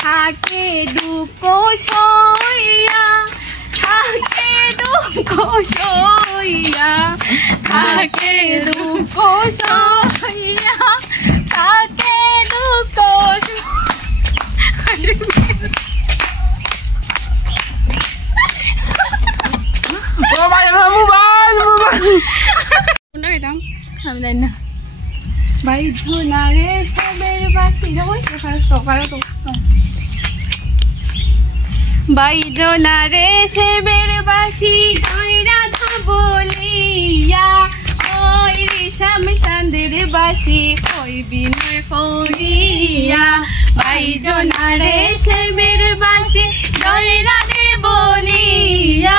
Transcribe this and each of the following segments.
থাকে দুঃখ সইয়া, থাকে দুঃখ সইয়া, থাকে দুঃখ সইয়া, থাকে দুঃখ বাইজনারে সেবের বাসি রাধা বলিয়া, ওই রেশম চাঁদের বাসি কই বিনয় করিয়া। বাইজনারে সেবের বাসি রাধে বলিয়া,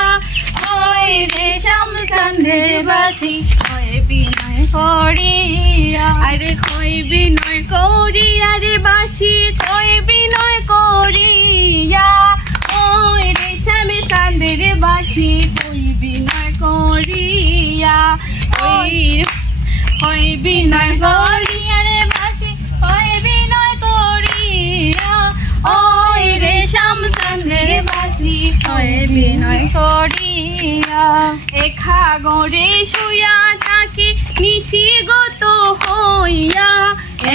ওই রেশম চাঁদের বাসি কই বিনয় করিয়া। আরে কই বিনয় করিয়া রে বাসি কই বিনয় করিয়া, ওই রেশম চাঁদের বাসি কই বিনয় করিয়া। ওই বিনয় করিয়া রে বাসি কই বিনয় করিয়া, ওই রেশম চাঁদের বাসি কই বিনয় করিয়া। এখা গড়ে শুয়া থাকি নিশিগত হইয়া,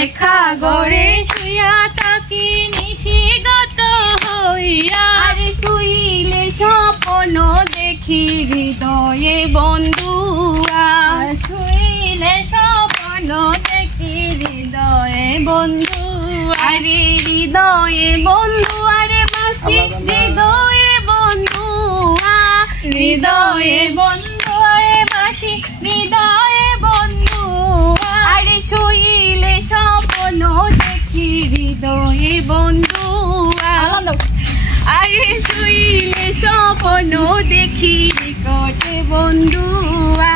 এখা গড়ে শুয়া থাকি নিশিগত হইয়া। আরে শুইলে স্বপ্ন দেখি হৃদয়ে বন্ধুয়া, শুইলে স্বপ্ন দেখি হৃদয়ে বন্ধু। আরে হৃদয়ে বন্ধু, আরে বাসি হৃদয়ে বন্ধুয়া, হৃদয়ে বন্ধু, আরে বাসি হৃদয়ে বন্ধুয়া। আরে শুইলে স্বপ্ন দেখি হৃদয়ে বন্ধুয়া, আরে শুইলে স্বপ্ন দেখি নিকটে বন্ধুয়া।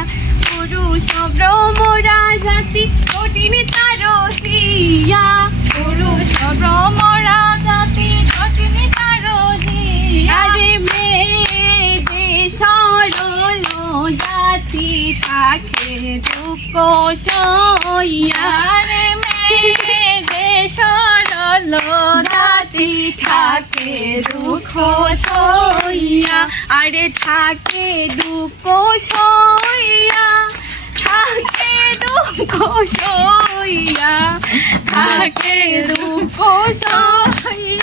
পুরুষ ভ্রমরা জাতি কঠিন তার সিয়া, পুরুষ ভ্রমরা জাতি কঠিন তার সিয়া। আরে মেয়ে সরল জাতি থাকে দুঃখ সইয়া, রে মেয়ে সরল জাতি থাকে দুঃখ সইয়া। আরে থাকে দুঃখ সইয়া, থাকে দুঃখ সইয়া, থাকে দুঃখ সইয়া।